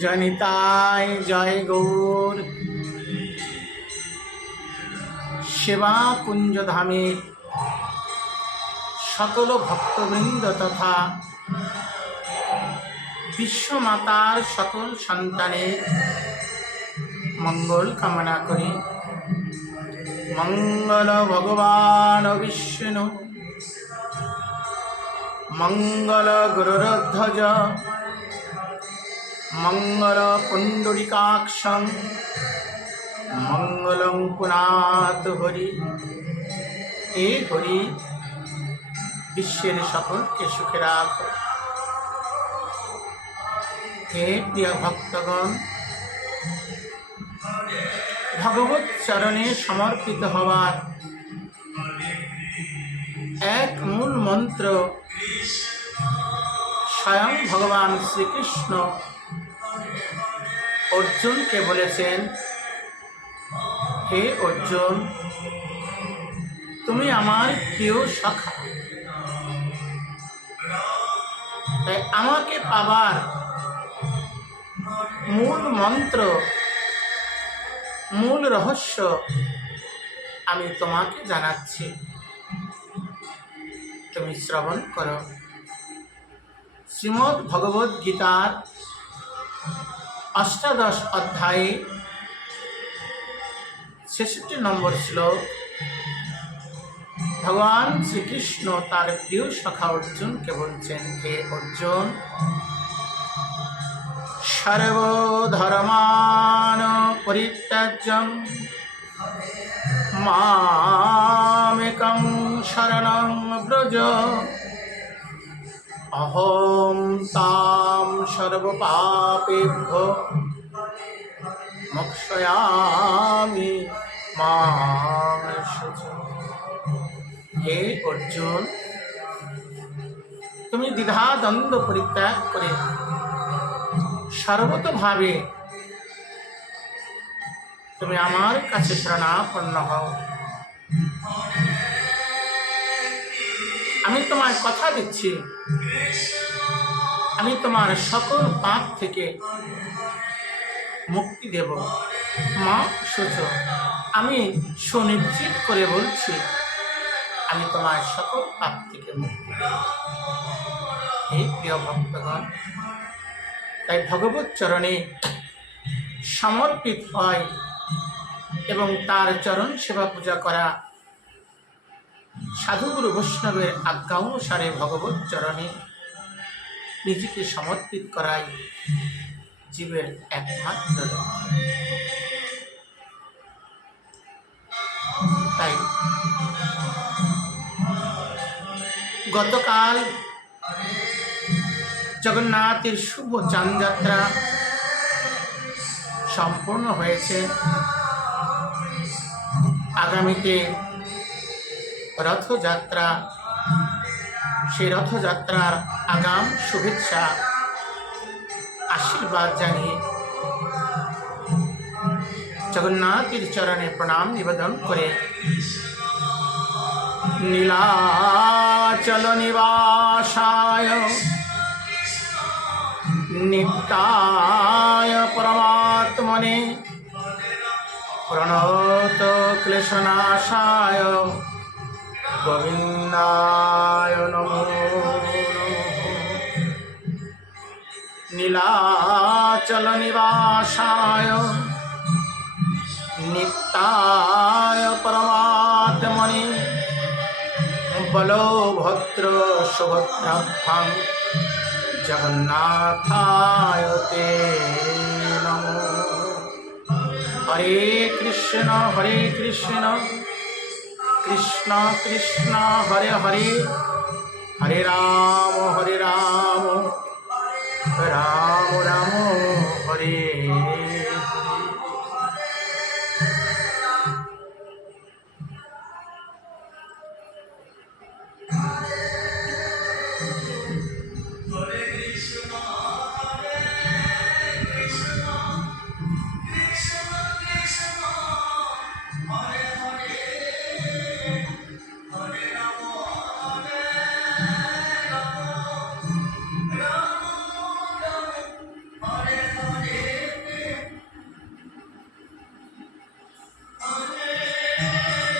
জয় নিতাই, জয় গৌর। সেবা কুঞ্জ ধামে সকল ভক্তবৃন্দ তথা বিশ্বমাতার সকল সন্তানের মঙ্গল কামনা করি। মঙ্গল ভগবান বিষ্ণু, মঙ্গল গুরুধ্বজ, মঙ্গল পুণ্ডরিকাক্ষং, মঙ্গলং পুনাত হরি। হে হরি, বিশ্বের সকলকে সুখে রাখো। হে প্রিয় ভক্তগণ, ভগবত চরণে সমর্পিত হওয়ার এক মূল মন্ত্র স্বয়ং ভগবান শ্রীকৃষ্ণ অর্জুনকে বলেছেন, হে অর্জুন, তুমি আমার প্রিয় সখা। তাই আমাকে পাবার মূল মন্ত্র, মূল রহস্য আমি তোমাকে জানাচ্ছি, তুমি শ্রবণ করো। শ্রীমদ্ ভগবদ গীতার ৮ অধ্যায়ে ৬৬ নম্বর শ্লোক, ভগবান শ্রীকৃষ্ণ তার প্রিয় সখা অর্জুনকে বলছেন, হে অর্জুন, সর্বধর্মান পরিত্যাজ্যং মামেকং শরণং ব্রজ, অহং তাম সর্বপাপেভ্যো মোক্ষয়ামি মা শুচি। হে অর্জুন, তুমি দ্বিধা দ্বন্দ্ব পরিত্যাগ করে সর্বতভাবে তুমি আমার কাছে শরণাপন্ন হও। আমি তোমায় কথা দিচ্ছি, আমি তোমার সকল পাপ থেকে মুক্তি দেব। মা শুচ, আমি সুনিশ্চিত করে বলছি, আমি তোমার সকল পাপ থেকে মুক্তি দেব। হে প্রিয় ভক্তগণ, তাই ভগবত চরণে সমর্পিত হয় এবং তার চরণ সেবা পূজা করা, সাধুগুরু বৈষ্ণবের আজ্ঞা অনুসারে ভগবত চরণে নিজেকে সমর্পিত করাই জীবের একমাত্র লক্ষ্য। তাই গতকাল জগন্নাথের শুভ যাত্রা সম্পূর্ণ হয়েছে। আগামীতে রথযাত্রা, সেই রথযাত্রার আগাম শুভেচ্ছা আশীর্বাদ জানিয়ে জগন্নাথের চরণে প্রণাম নিবেদন করে নীলাচল নিবাসায় নিত্যায় পরমাত্মনে প্রণত ক্লেশনাশায় গোবিন্দায় নমো নমঃ। নীলাচল নিবাসায় নিত্যায় পরমাত্মনে বলভদ্র সুভদ্রাভ্যাং জগন্নাথায় তে নমঃ। হরে কৃষ্ণ কৃষ্ণ কৃষ্ণ হরে হরে, হরে রাম রাম